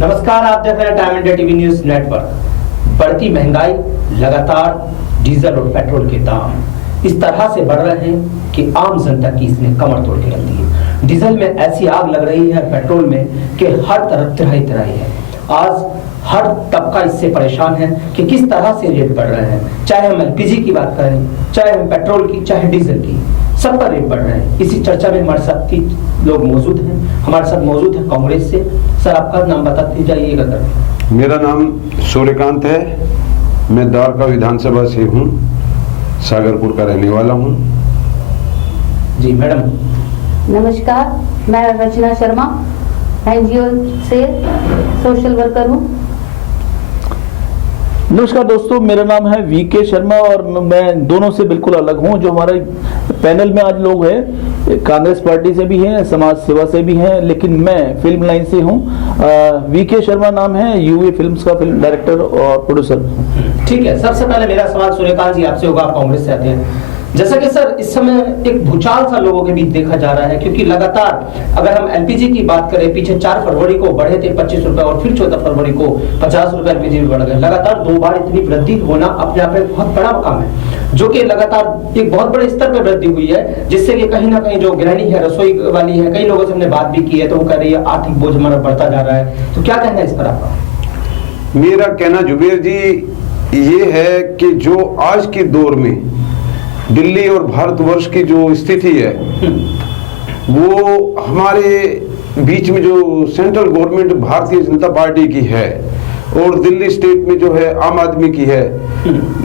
नमस्कार, आप देख रहे हैं time India TV news network. बढ़ती महंगाई, लगातार डीजल और पेट्रोल के दाम इस तरह से बढ़ रहे हैं कि आम जनता की इसने कमर तोड़ के रख दी है। डीजल में ऐसी आग लग रही है, पेट्रोल में, कि हर तरफ तिराही तिराही है। आज हर तबका इससे परेशान है कि किस तरह से रेट बढ़ रहे हैं। चाहे हम एलपीजी की बात करें, चाहे हम पेट्रोल की, चाहे डीजल की, सब पर रेट बढ़ रहे हैं। इसी चर्चा में हमारे साथ 3 लोग मौजूद हैं। हमारे साथ मौजूद है कांग्रेस से। सर, आपका नाम बताते जाइएगा। मेरा नाम सूर्यकांत है। मैं द्वारका विधानसभा से हूँ, सागरपुर का रहने वाला हूँ। जी मैडम। नमस्कार, मैं रचना शर्मा, एनजीओ से सोशल वर्कर हूँ। नमस्कार दोस्तों, मेरा नाम है वीके शर्मा और मैं दोनों से बिल्कुल अलग हूं। जो हमारे पैनल में आज लोग हैं, कांग्रेस पार्टी से भी हैं, समाज सेवा से भी हैं, लेकिन मैं फिल्म लाइन से हूं। वीके शर्मा नाम है, यूए फिल्म्स का फिल्म डायरेक्टर और प्रोड्यूसर। ठीक है, सबसे पहले मेरा सवाल सूर्यकांत जी आपसे होगा। आप कांग्रेस से आते हैं। जैसा कि सर इस समय एक भूचाल सा लोगों के बीच देखा जा रहा है, क्योंकि लगातार अगर हम एलपीजी की बात करें, पीछे 4 फरवरी को बढ़े थे 25 रुपए और फिर 14 फरवरी को 50 रुपए एलपीजी बढ़ गए। लगातार 2 बार इतनी वृद्धि होना अपने आप में बहुत बड़ा काम है, जो कि लगातार एक बहुत बड़े स्तर पर वृद्धि हुई है, जिससे कि कहीं ना कहीं जो गृहिणी है, रसोई वाली है, कई लोगों से हमने बात भी की है, तो वो कह रही है आर्थिक बोझ हमारा बढ़ता जा रहा है। तो क्या कहना है इस पर आपका? मेरा कहना जुबेर जी ये है कि जो आज के दौर में दिल्ली और भारतवर्ष की जो स्थिति है, वो हमारे बीच में जो central government Bharatiya Janata party की है और दिल्ली स्टेट में जो है आम आदमी की है,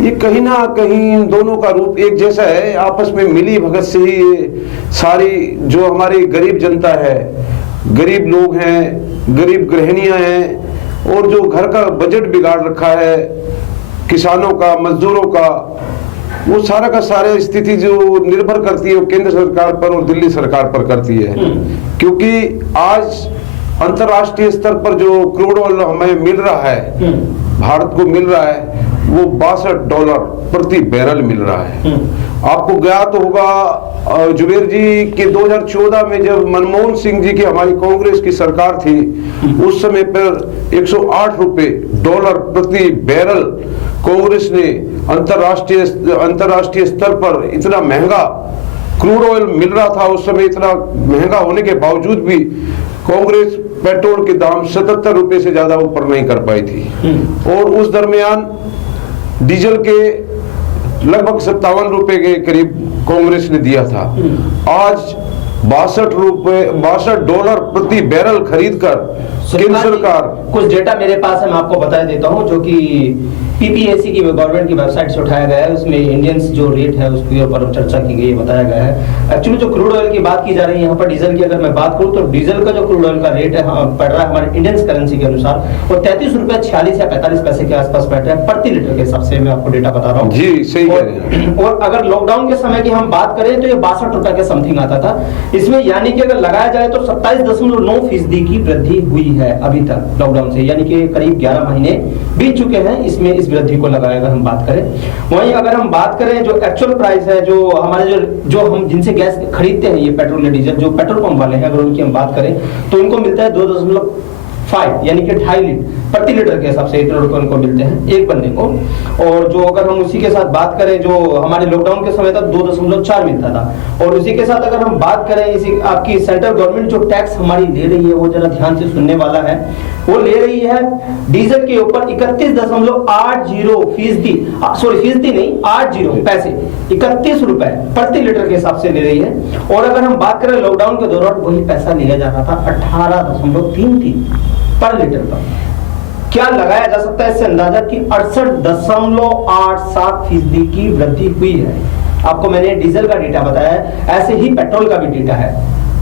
ये कहीं ना कहीं इन दोनों का रूप एक जैसा है। आपस में मिली भगत से ही ये सारी जो हमारी गरीब जनता है, गरीब लोग हैं, गरीब गृहिणियां हैं, और जो घर का बजट बिगाड़ रखा है, किसानों का, मजदूरों का, वो सारा का सारा स्थिति जो निर्भर करती है वो केंद्र सरकार पर और दिल्ली सरकार पर करती है। क्योंकि आज अंतर्राष्ट्रीय स्तर पर जो क्रूड ऑयल हमें मिल रहा है, भारत को मिल रहा है, वो $62 प्रति बैरल मिल रहा है। आपको ज्ञात होगा जुबेर जी कि 2014 में जब मनमोहन सिंह जी की हमारी कांग्रेस की सरकार थी, उस समय पर $108 प्रति बैरल कांग्रेस ने अंतर्राष्ट्रीय स्तर पर इतना महंगा क्रूड ऑयल मिल रहा था। उस समय इतना महंगा होने के बावजूद भी कांग्रेस पेट्रोल के दाम 77 रुपए से ज्यादा ऊपर नहीं कर पाई थी, और उस दरमियान डीजल के लगभग 57 रुपए के करीब कांग्रेस ने दिया था। आज $62 प्रति बैरल खरीद कर केंद्र सरकार, कुछ डेटा मेरे पास है, मैं आपको बता देता हूं, जो कि पीपीएससी की गवर्नमेंट की वेबसाइट से उठाया गया है। उसमें इंडियंस जो रेट है उसके ऊपर चर्चा की गई है, बताया गया है। एक्चुअली जो क्रूड ऑयल की बात की जा रही है यहाँ पर, डीजल की अगर मैं बात करूँ तो डीजल का जो क्रूड ऑयल का रेट है पड़ रहा है हमारे इंडियन करेंसी के अनुसार, वो 33 रुपए 46 या 45 पैसे के आसपास बैठ रहा है प्रति लीटर के हिसाब से। मैं आपको डेटा बता रहा हूँ जी, सही कह रहे हैं। और अगर लॉकडाउन के समय की हम बात करें तो ये 62 रुपए के समथिंग आता था इसमें, यानी कि अगर लगाया जाए तो 27.9% की वृद्धि हुई है अभी तक लॉकडाउन से, यानी कि करीब 11 महीने बीत चुके हैं इसमें इस वृद्धि को लगाया हम बात करें। वहीं अगर हम बात करें जो एक्चुअल प्राइस है, जो हमारे जो हम जिनसे गैस खरीदते हैं, ये पेट्रोल या डीजल, जो पेट्रोल पंप वाले हैं, अगर उनकी हम बात करें तो उनको मिलता है 2.5 यानी कि 2.5 लीटर प्रति लीटर के हिसाब से इतने रुपए उनको मिलते हैं एक बंदे को। और जो अगर हम उसी के साथ बात करें, जो हमारे लॉकडाउन के समय तक 2.4 मिलता था। और उसी के साथ अगर हम बात करें, इसी आपकी सेंट्रल गवर्नमेंट जो टैक्स हमारी ले रही है, वो जरा ध्यान से सुनने वाला है, वो ले रही है डीजल के ऊपर 31.80%, सॉरी फीसदी नहीं, 80 पैसे, 31 रुपए प्रति लीटर के हिसाब से ले रही है। और अगर हम बात करें लॉकडाउन के दौरान वही पैसा लिया जा रहा था 18.33 पर लीटर पर। क्या लगाया जा सकता है इससे अंदाजा कि 68.87% की वृद्धि हुई है। आपको मैंने डीजल का डेटा बताया है, ऐसे ही पेट्रोल का भी डेटा है।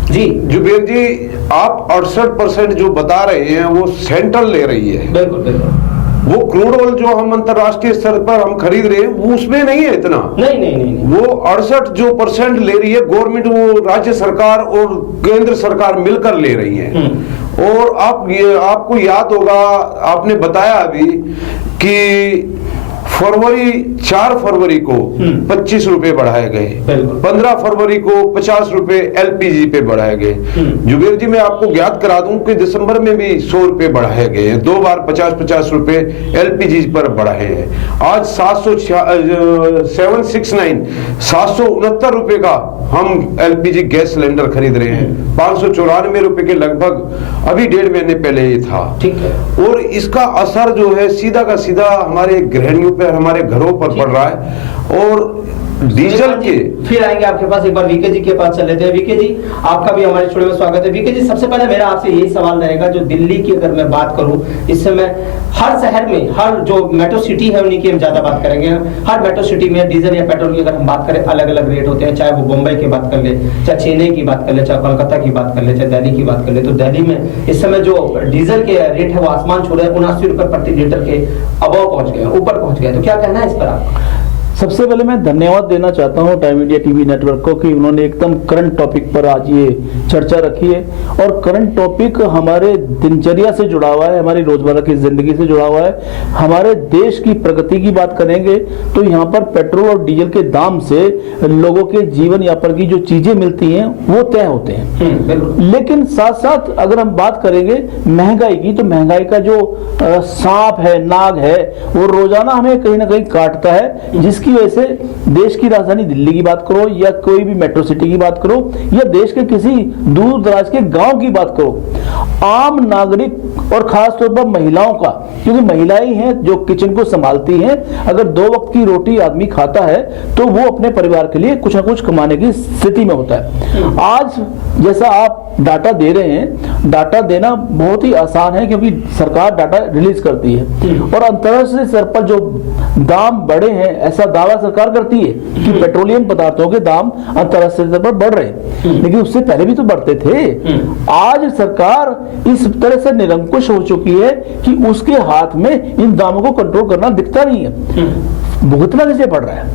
जी जुबेर जी, आप 68% जो बता रहे हैं वो सेंट्रल ले रही है। बिल्कुल बिल्कुल। वो क्रूड ऑयल जो हम अंतर्राष्ट्रीय स्तर पर हम खरीद रहे हैं वो उसमें नहीं है इतना। नहीं। वो 68% ले रही है गवर्नमेंट, वो राज्य सरकार और केंद्र सरकार मिलकर ले रही है। और आपको याद होगा, आपने बताया अभी कि फरवरी 4 फरवरी को 25 रुपए बढ़ाए गए, बिल्कुल। 15 फरवरी को 50 रुपए एलपीजी पे बढ़ाए गए। जुबेर जी, मैं आपको ज्ञात करा दूं कि दिसंबर में भी 100 रुपए बढ़ाए गए हैं, 2 बार 50-50 रुपए एलपीजी पर बढ़ाए हैं। आज 769 रुपए का हम एलपीजी गैस सिलेंडर खरीद रहे हैं, 594 रुपए के लगभग अभी 1.5 महीने पहले ये था। ठीक है। और इसका असर जो है सीधा का सीधा हमारे गृहिणियों पर, हमारे घरों पर पड़ रहा है। और डीजल के फिर आएंगे आपके पास, एक बार वीके जी के पास चल लेते हैं। वीके जी, आपका भी हमारे स्टूडियो में स्वागत है। वीके जी, सबसे पहले मेरा आपसे यही सवाल रहेगा, जो दिल्ली की अगर मैं बात करूं, इस समय हर शहर में, हर जो मेट्रो सिटी है उन्हीं की हम ज्यादा बात करेंगे। हर मेट्रो सिटी में डीजल या पेट्रोल की अगर हम बात करें, अलग अलग रेट होते हैं, चाहे वो मुंबई की बात कर ले, चाहे चेन्नई की बात कर ले, चाहे कोलकाता की बात कर ले, चाहे दिल्ली की बात कर ले। तो दिल्ली में इस समय जो डीजल के रेट है वो आसमान छू रहे हैं, 79 रुपए प्रति लीटर के अबव पहुंच गए, ऊपर पहुंच गए। तो क्या कहना है इस पर आपका? सबसे पहले मैं धन्यवाद देना चाहता हूं टाइम इंडिया टीवी नेटवर्क को कि उन्होंने एकदम करंट टॉपिक पर आज ये चर्चा रखी है। और करंट टॉपिक हमारे दिनचर्या से जुड़ा हुआ है, हमारी रोजमर्रा की जिंदगी से जुड़ा हुआ है। हमारे देश की प्रगति की बात करेंगे तो यहाँ पर पेट्रोल और डीजल के दाम से लोगों के जीवन यापन की जो चीजें मिलती हैं वो तय होते हैं। लेकिन साथ साथ अगर हम बात करेंगे महंगाई की, तो महंगाई का जो सांप है, नाग है, वो रोजाना हमें कहीं ना कहीं काटता है, जिसकी वजह से देश की राजधानी दिल्ली की बात करो या कोई भी मेट्रो सिटी की बात करो या देश के किसी दूर दराज के गांव की बात करो, आम नागरिक और खास तौर पर महिलाओं का, क्योंकि महिलाएं हैं जो किचन को संभालती हैं, अगर 2 वक्त की रोटी आदमी खाता है तो वो अपने परिवार के लिए कुछ ना कुछ कमाने की स्थिति में होता है। आज जैसा आप डाटा दे रहे हैं, डाटा देना बहुत ही आसान है क्योंकि सरकार डाटा रिलीज करती है और अंतर्राष्ट्रीय स्तर पर जो दाम बढ़े हैं, ऐसा दावा सरकार करती है कि पेट्रोलियम पदार्थों के दाम अंतर्राष्ट्रीय स्तर पर बढ़ रहे हैं, लेकिन उससे पहले भी तो बढ़ते थे। आज सरकार इस तरह से निरंकुश हो चुकी है कि उसके हाथ में इन दामों को कंट्रोल करना दिखता नहीं है। भुगतना कैसे पड़ रहा है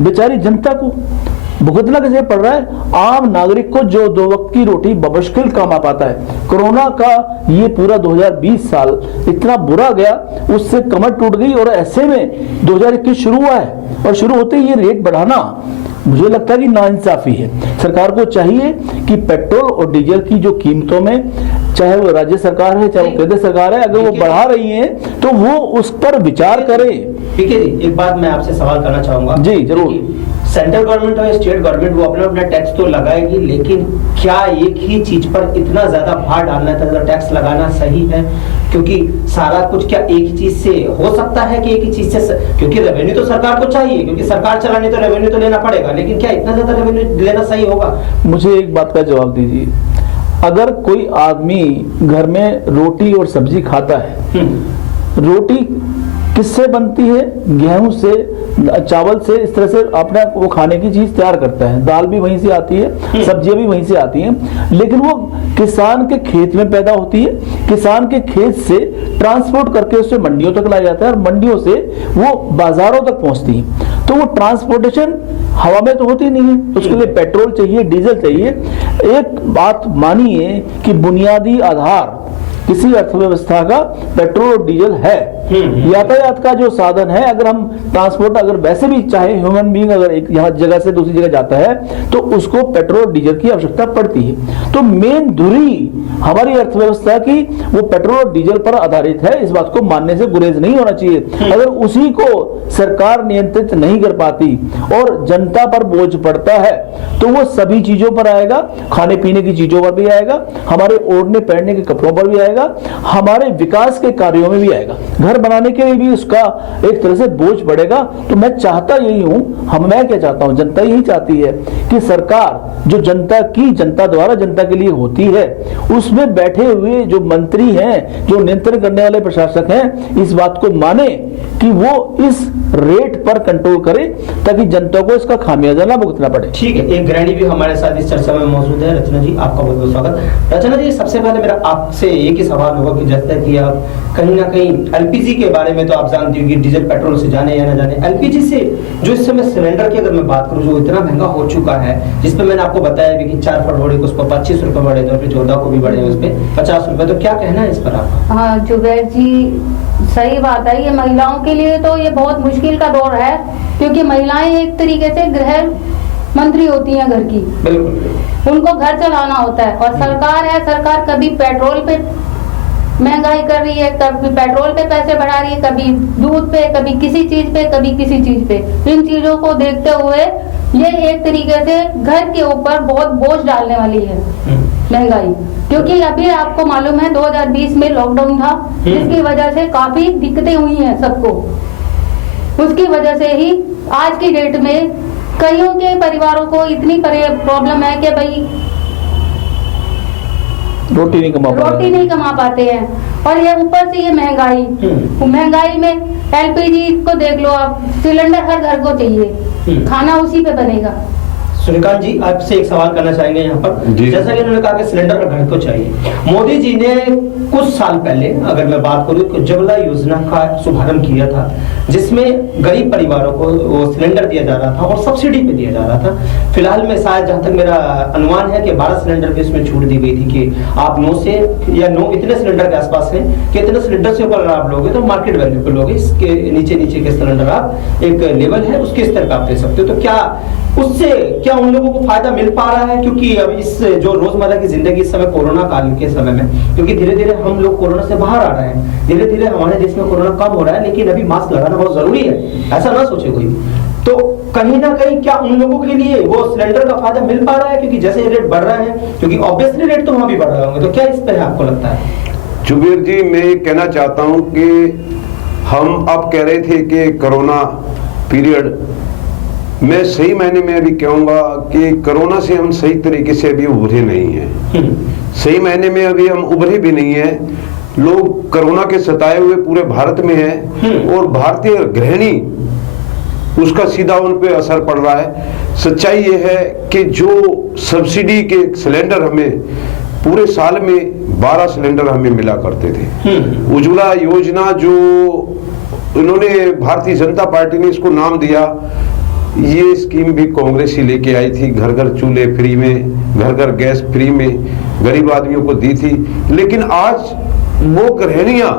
बेचारी जनता को, भुगतना कैसे पड़ रहा है आम नागरिक को जो 2 वक्त की रोटी बमुश्किल कमा पाता है। कोरोना का ये पूरा 2020 साल इतना बुरा गया, उससे कमर टूट गई और ऐसे में 2021 शुरू हुआ है और शुरू होते ही ये रेट बढ़ाना मुझे लगता है कि नाइंसाफी है। सरकार को चाहिए कि पेट्रोल और डीजल की जो कीमतों में, चाहे वो राज्य सरकार है चाहे वो केंद्र सरकार है, अगर वो बढ़ा रही है तो वो उस पर विचार करे। ठीक है जी, एक बात मैं आपसे सवाल करना चाहूंगा। जी जरूर। सेंट्रल गवर्नमेंट और स्टेट गवर्नमेंट वो अपना अपना टैक्स तो लगाएगी, लेकिन क्या एक ही चीज पर इतना ज्यादा भार डालना, इतना ज्यादा टैक्स लगाना सही है? क्योंकि सारा कुछ क्या एक ही चीज से हो सकता है कि एक ही चीज से, क्योंकि रेवेन्यू तो सरकार को चाहिए, क्योंकि सरकार चलानी तो रेवेन्यू तो लेना पड़ेगा, लेकिन क्या इतना ज्यादा रेवेन्यू लेना सही होगा? मुझे एक बात का जवाब दीजिए, अगर कोई आदमी घर में रोटी और सब्जी खाता है, रोटी किससे बनती है? गेहूं से, चावल से, इस तरह से अपना वो खाने की चीज तैयार करता है। दाल भी वहीं से आती है, सब्जियां भी वहीं से आती हैं, लेकिन वो किसान के खेत में पैदा होती है, किसान के खेत से ट्रांसपोर्ट करके उसे मंडियों तक लाया जाता है और मंडियों से वो बाजारों तक पहुंचती है। तो वो ट्रांसपोर्टेशन हवा में तो होती नहीं है, उसके लिए पेट्रोल चाहिए, डीजल चाहिए। एक बात मानिए कि बुनियादी आधार किसी अर्थव्यवस्था का पेट्रोल और डीजल है। यातायात का जो साधन है, अगर हम ट्रांसपोर्ट, अगर वैसे भी चाहे ह्यूमन बीइंग अगर एक यहाँ जगह से दूसरी जगह जाता है तो उसको पेट्रोल और डीजल की आवश्यकता पड़ती है। तो मेन धुरी हमारी अर्थव्यवस्था की वो पेट्रोल और डीजल पर आधारित है, इस बात को मानने से गुरेज नहीं होना चाहिए। अगर उसी को सरकार नियंत्रित नहीं कर पाती और जनता पर बोझ पड़ता है तो वो सभी चीजों पर आएगा, खाने पीने की चीजों पर भी आएगा, हमारे ओढ़ने पहनने के कपड़ों पर भी आएगा, हमारे विकास के कार्यों में भी आएगा, घर बनाने के लिए भी उसका एक तरह से बोझ बढ़ेगा। तो मैं चाहता यही हूं, मैं क्या चाहता हूं, जनता यही चाहती है कि सरकार जो जनता की, जनता द्वारा जनता के लिए होती है, उसमें बैठे हुए जो मंत्री हैं, जो नियंत्रण करने वाले प्रशासक हैं, इस बात को माने कि वो इस रेट पर कंट्रोल करे ताकि जनता को इसका खामियाजा ना भुगतना पड़े। ठीक है, एक गृहिणी भी हमारे साथ इस चर्चा में मौजूद है, रचना जी, आपका बहुत बहुत स्वागत। रचना जी, सबसे पहले मेरा आपसे एक ही सवाल होगा कि जैसे कि आप कहीं ना कहीं एलपीजी के बारे में तो आप जानती होंगी, डीजल पेट्रोल से जाने या ना जाने, एलपीजी से जो इस समय सिलेंडर की अगर मैं बात करूं जो इतना महंगा हो चुका है, जिसपे मैंने आपको बताया भी कि 4 फरवरी को उस पर 25 रुपए बढ़े थे, फिर 14 को भी बढ़े उस पर 50 रुपए, तो क्या कहना है इस पर आपका? हाँ जुबैर जी, सही बात है। ये महिलाओं के लिए तो ये बहुत मुश्किल मुश्किल का दौर है, क्योंकि महिलाएं एक तरीके से गृह मंत्री होती हैं घर की, बिल्कुल उनको घर चलाना होता है। और सरकार है, सरकार कभी पेट्रोल पे महंगाई कर रही है, कभी पेट्रोल पे पैसे बढ़ा रही है, कभी दूध पे, कभी किसी चीज पे, कभी किसी चीज पे। इन चीजों को देखते हुए ये एक तरीके से घर के ऊपर बहुत बोझ डालने वाली है महंगाई, क्योंकि अभी आपको मालूम है 2020 में लॉकडाउन था, जिसकी वजह से काफी दिक्कतें हुई हैं सबको। उसकी वजह से ही आज की डेट में कईयों के परिवारों को इतनी प्रॉब्लम है कि भाई रोटी नहीं कमा पाते हैं। और ये ऊपर से ये महंगाई में एलपीजी को देख लो आप, सिलेंडर हर घर को चाहिए, खाना उसी पे बनेगा। सूर्यकांत जी, आपसे एक सवाल करना चाहेंगे यहाँ पर। जैसा कि उन्होंने कहा कि सिलेंडर घर को चाहिए, मोदी जी ने कुछ साल पहले, अगर मैं बात करूं, तो उज्ज्वला योजना का शुभारंभ किया था, जिसमें गरीब परिवारों को वो सिलेंडर दिया जा रहा था और सब्सिडी पे दिया जा रहा था। फिलहाल में शायद, जहां तक मेरा अनुमान है, कि 12 सिलेंडर पे इसमें छूट दी गई थी कि आप 9 से या 9 इतने सिलेंडर के आसपास है कि इतने सिलेंडर से ऊपर आप लोगे तो मार्केट वैल्यू पे लोगे, इसके नीचे के सिलेंडर आप एक लेवल है उसके स्तर पर आप दे सकते हो। तो क्या उससे क्या उन लोगों को फायदा मिल पा रहा है? क्योंकि अब इस जो रोजमर्रा की जिंदगी इस समय कोरोना काल के समय में, क्योंकि धीरे धीरे हम लोग कोरोना से बाहर आ रहे हैं, धीरे धीरे हमारे देश में कोरोना कम हो रहा है, लेकिन अभी मास्क लगाना बहुत जरूरी है, ऐसा ना सोचे कोई। तो कहीं ना कहीं क्या उन लोगों के लिए वो सिलेंडर का फायदा मिल पा रहा है? क्योंकि जैसे रेट बढ़ रहे हैं, क्योंकि ऑब्वियसली रेट तो वहां भी बढ़ रहे होंगे, तो क्या इस पर आपको लगता है? जुबेर जी, मैं कहना चाहता हूं कि हम आप कह रहे थे कि कोरोना पीरियड, मैं सही मायने में अभी कहूंगा कि कोरोना से हम सही तरीके से अभी उभरे नहीं हैं। सही मायने में अभी हम उभरे भी नहीं हैं। लोग कोरोना के सताए हुए पूरे भारत में हैं और भारतीय गृहिणी, उसका सीधा उन पे असर पड़ रहा है। सच्चाई ये है कि जो सब्सिडी के सिलेंडर हमें पूरे साल में 12 सिलेंडर हमें मिला करते थे, उज्ज्वला योजना जो उन्होंने, भारतीय जनता पार्टी ने इसको नाम दिया, ये स्कीम भी कांग्रेस ही लेके आई थी। घर घर चूल्हे फ्री में, घर घर गैस फ्री में गरीब आदमियों को दी थी। लेकिन आज वो गृहिणियां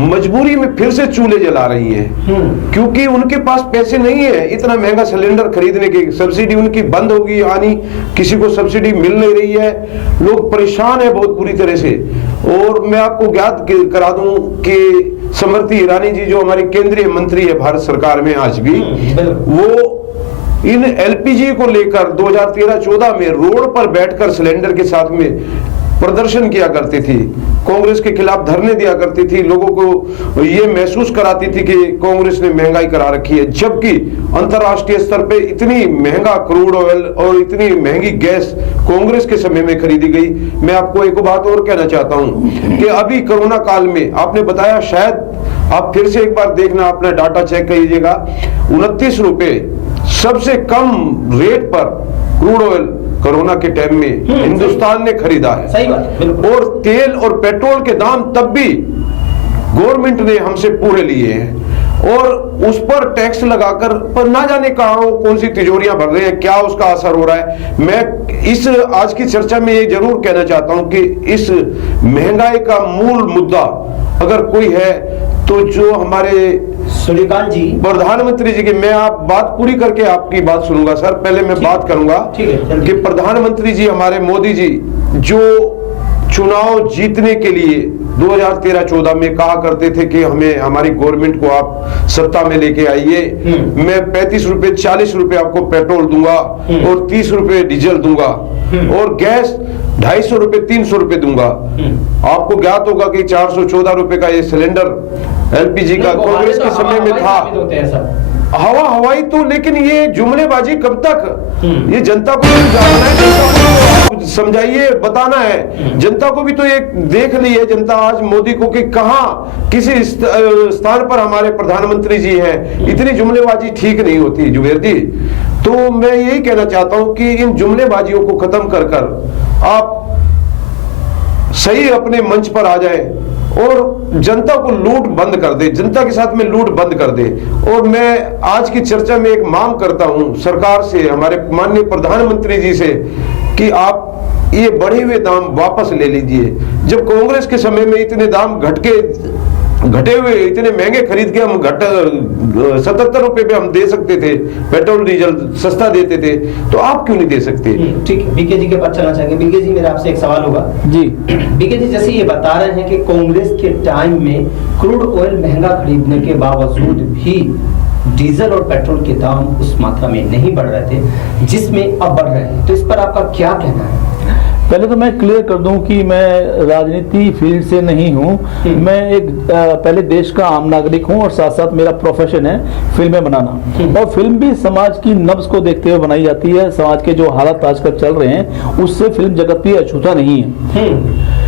मजबूरी में फिर से चूल्हे जला रही हैं, क्योंकि उनके पास पैसे नहीं है इतना महंगा सिलेंडर खरीदने की। सब्सिडी उनकी बंद होगी आनी, किसी को सब्सिडी मिल नहीं रही है, लोग परेशान है बहुत बुरी तरह से। और मैं आपको ज्ञात करा दूं कि स्मृति ईरानी जी, जो हमारी केंद्रीय मंत्री है भारत सरकार में आज भी, वो इन एलपीजी को लेकर 2013-14 में रोड पर बैठकर सिलेंडर के साथ में प्रदर्शन किया करती थी, कांग्रेस के खिलाफ धरने दिया करती थी, लोगों को ये महसूस कराती थी कि कांग्रेस ने महंगाई करा रखी है। जबकि अंतर्राष्ट्रीय स्तर पे इतनी महंगा क्रूड ऑयल और इतनी महंगी गैस कांग्रेस के समय में खरीदी गई। मैं आपको एक बात और कहना चाहता हूं कि अभी कोरोना काल में आपने बताया, शायद आप फिर से एक बार देखना, अपना डाटा चेक कीजिएगा, 29 रुपए सबसे कम रेट पर क्रूड ऑयल कोरोना के टाइम में हिंदुस्तान ने खरीदा है। सही बात है। और तेल और पेट्रोल के दाम तब भी गवर्नमेंट ने हमसे पूरे लिए हैं और उस पर टैक्स लगाकर पर ना जाने कहां कौन सी तिजोरियां भर रहे हैं, क्या उसका असर हो रहा है। मैं इस आज की चर्चा में ये जरूर कहना चाहता हूं कि इस महंगाई का मूल मुद्दा अगर कोई है तो जो हमारे सूर्यकांत जी, प्रधानमंत्री जी की, मैं आप बात पूरी करके आपकी बात सुनूंगा सर, पहले मैं बात करूंगा कि प्रधानमंत्री जी हमारे मोदी जी जो चुनाव जीतने के लिए 2013-14 में कहा करते थे कि हमें, हमारी गवर्नमेंट को आप सत्ता में लेके आइए, मैं 35 रुपए 40 रुपए आपको पेट्रोल दूंगा और 30 रुपए डीजल दूंगा और गैस 250 रुपए 300 रुपए दूंगा। आपको ज्ञात होगा कि 414 रुपए का ये सिलेंडर एलपीजी का कांग्रेस के समय में था। हवाई तो, लेकिन ये जुमलेबाजी कब तक? ये जनता को जानना है, जनता को समझाइए, बताना है। जनता को भी तो ये देख ली है जनता आज मोदी को कि कहां किसी स्थान पर हमारे प्रधानमंत्री जी हैं। इतनी जुमलेबाजी ठीक नहीं होती जुबेर जी। तो मैं यही कहना चाहता हूं कि इन जुमलेबाजियों को खत्म कर आप सही अपने मंच पर आ जाए और जनता को लूट बंद कर दे, जनता के साथ में लूट बंद कर दे। और मैं आज की चर्चा में एक मांग करता हूं सरकार से, हमारे माननीय प्रधानमंत्री जी से, कि आप ये बढ़े हुए दाम वापस ले लीजिए। जब कांग्रेस के समय में इतने दाम घटके घटे हुए इतने महंगे खरीद के हम 77 रुपए पे हम दे सकते थे, पेट्रोल डीजल सस्ता देते थे, तो आप क्यों नहीं दे सकते? ठीक है, बीके जी के पास चलना चाहेंगे। बीके जी, मेरा आपसे एक सवाल होगा जी। बीके जी, जैसे ये बता रहे हैं कि कांग्रेस के टाइम में क्रूड ऑयल महंगा खरीदने के बावजूद भी डीजल और पेट्रोल के दाम उस मात्रा में नहीं बढ़ रहे थे जिसमें अब बढ़ रहे हैं, तो इस पर आपका क्या कहना है? पहले तो मैं क्लियर कर दूं कि मैं राजनीति फील्ड से नहीं हूं। मैं एक पहले देश का आम नागरिक हूं और साथ साथ मेरा प्रोफेशन है फिल्में बनाना, और फिल्म भी समाज की नब्ज को देखते हुए बनाई जाती है। समाज के जो हालात आजकल चल रहे हैं उससे फिल्म जगत भी अछूता नहीं है।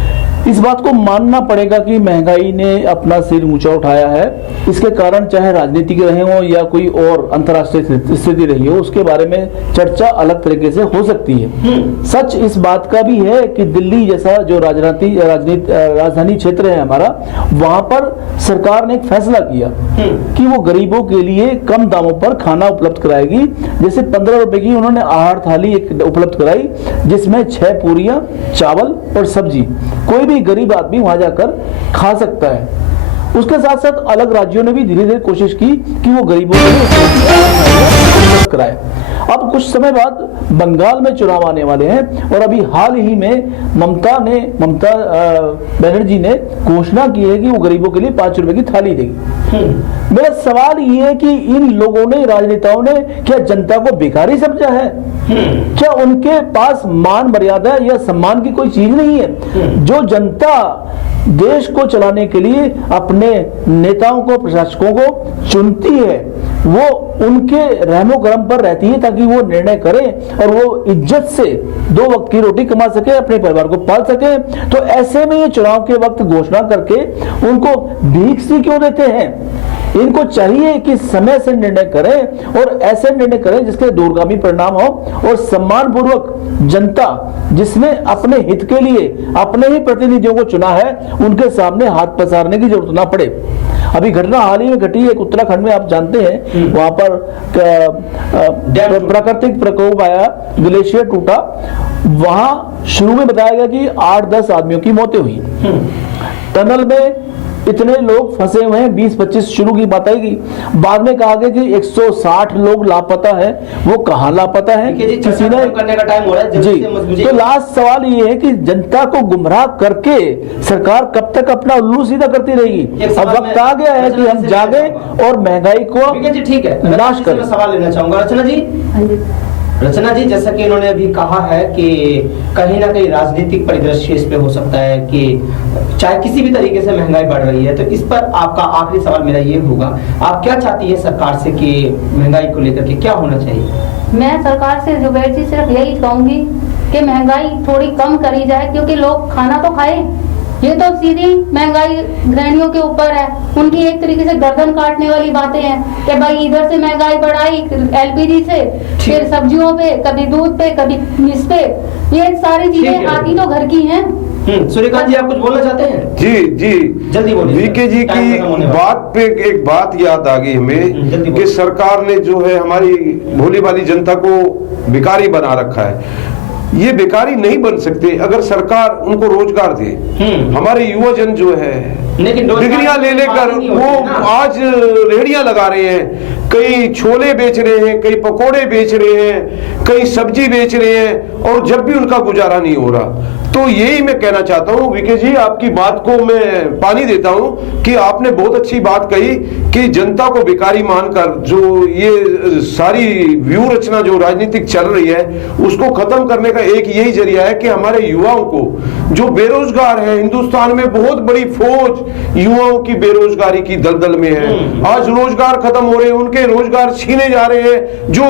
इस बात को मानना पड़ेगा कि महंगाई ने अपना सिर ऊंचा उठाया है। इसके कारण चाहे राजनीतिक रहे हो या कोई और अंतर्राष्ट्रीय स्थिति रही हो, उसके बारे में चर्चा अलग तरीके से हो सकती है। सच इस बात का भी है कि दिल्ली जैसा जो राजधानी क्षेत्र है हमारा, वहां पर सरकार ने एक फैसला किया कि वो गरीबों के लिए कम दामों पर खाना उपलब्ध कराएगी। जैसे 15 रुपए की उन्होंने आहार थाली एक उपलब्ध कराई, जिसमें 6 पूरियां, चावल और सब्जी, कोई भी गरीब आदमी वहां जाकर खा सकता है। उसके साथ साथ अलग राज्यों ने भी धीरे धीरे कोशिश की कि वो गरीबों के लिए कराए। अब कुछ समय बाद बंगाल में चुनाव आने वाले हैं और अभी हाल ही में ममता बनर्जी ने घोषणा की है कि वो गरीबों के लिए 5 रुपए की थाली देगी। मेरा सवाल ये है कि इन लोगों ने, राजनेताओं ने, क्या जनता को भिखारी समझा है? क्या उनके पास मान मर्यादा या सम्मान की कोई चीज नहीं है? जो जनता देश को चलाने के लिए अपने नेताओं को, प्रशासकों को चुनती है, वो उनके रहमो करम पर रहती है ताकि वो निर्णय करें और वो इज्जत से 2 वक्त की रोटी कमा सके, अपने परिवार को पाल सके। तो ऐसे में ये चुनाव के वक्त घोषणा करके उनको भीख सी क्यों देते हैं? इनको चाहिए कि समय से निर्णय करें और ऐसे निर्णय करें जिसके दूरगामी परिणाम हो और सम्मानपूर्वक जनता जिसने अपने हित के लिए अपने ही प्रतिनिधियों को चुना है उनके सामने हाथ पसारने की जरूरत ना पड़े। अभी घटना हाल ही में घटी है, एक उत्तराखंड में, आप जानते हैं, वहां पर प्राकृतिक प्रकोप आया, ग्लेशियर टूटा। वहां शुरू में बताया गया कि 8-10 आदमियों की मौतें हुई। टनल में इतने लोग फंसे हुए हैं, 20-25 शुरू की बात आएगी, बाद में कहा गया कि 160 लोग लापता है। वो कहां लापता है? किसी ने करने का टाइम हो रहा है जी। तो लास्ट सवाल ये है कि जनता को गुमराह करके सरकार कब तक अपना उल्लू सीधा करती रहेगी? अब वक्त आ गया है कि हम जागे और महंगाई को ठीक है नाश करें। सवाल लेना चाहूंगा रचना जी, जैसा कि इन्होंने अभी कहा है कि कहीं ना कहीं राजनीतिक परिदृश्य इस पे हो सकता है कि चाहे किसी भी तरीके से महंगाई बढ़ रही है, तो इस पर आपका आखिरी सवाल मेरा ये होगा, आप क्या चाहती है सरकार से कि महंगाई को लेकर के क्या होना चाहिए? मैं सरकार से जुबैर जी सिर्फ यही कहूंगी कि महंगाई थोड़ी कम करी जाए, क्योंकि लोग खाना तो खाए। ये तो सीधी महंगाई गृहिणियों के ऊपर है, उनकी एक तरीके से गर्दन काटने वाली बातें हैं कि भाई इधर से महंगाई बढ़ाई एलपीजी से, फिर सब्जियों पे, कभी दूध पे, कभी इस पे, ये सारी चीजें आती तो घर की हैं। सूर्यकांत जी, आप कुछ बोलना चाहते हैं? जी जल्दी बोलिए। वीके जी की बात पे एक बात याद आ गई हमें कि सरकार ने जो है हमारी भोली भाली जनता को भिखारी बना रखा है। ये बेकारी नहीं बन सकते अगर सरकार उनको रोजगार दे। हमारे युवा जन जो है डिग्रियां ले लेकर वो आज रेहड़ियां लगा रहे हैं, कई छोले बेच रहे हैं, कई पकोड़े बेच रहे हैं, कई सब्जी बेच रहे हैं, और जब भी उनका गुजारा नहीं हो रहा। तो यही मैं कहना चाहता हूं वीके जी, आपकी बात को मैं पानी देता हूं कि आपने बहुत अच्छी बात कही कि जनता को भिखारी मानकर जो ये सारी व्यूह रचना जो राजनीतिक चल रही है उसको खत्म करने का एक यही जरिया है कि हमारे युवाओं को जो बेरोजगार है, हिंदुस्तान में बहुत बड़ी फौज युवाओं की बेरोजगारी की दलदल में है। आज रोजगार खत्म हो रहे हैं, उनके रोजगार छीने जा रहे हैं, जो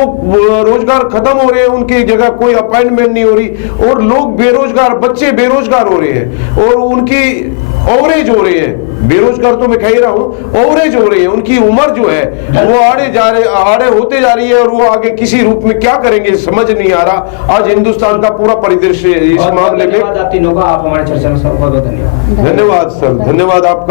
रोजगार खत्म हो रहे हैं उनकी जगह कोई अपॉइंटमेंट नहीं हो रही, और लोग बेरोजगार, बच्चे बेरोजगार हो रहे हैं और उनकी ओवरेज हो रही है। बेरोजगार तो मैं कह ही रहा हूं, ओवरेज हो रही है, उनकी उम्र जो है वो आड़े होते जा रही है, और वो आगे किसी रूप में क्या करेंगे समझ नहीं आ रहा। आज हिंदुस्तान का पूरा परिदृश्य इस मामले में। आप तीनों का, आप हमारे चर्चा में बहुत बहुत धन्यवाद। धन्यवाद सर, धन्यवाद आपका।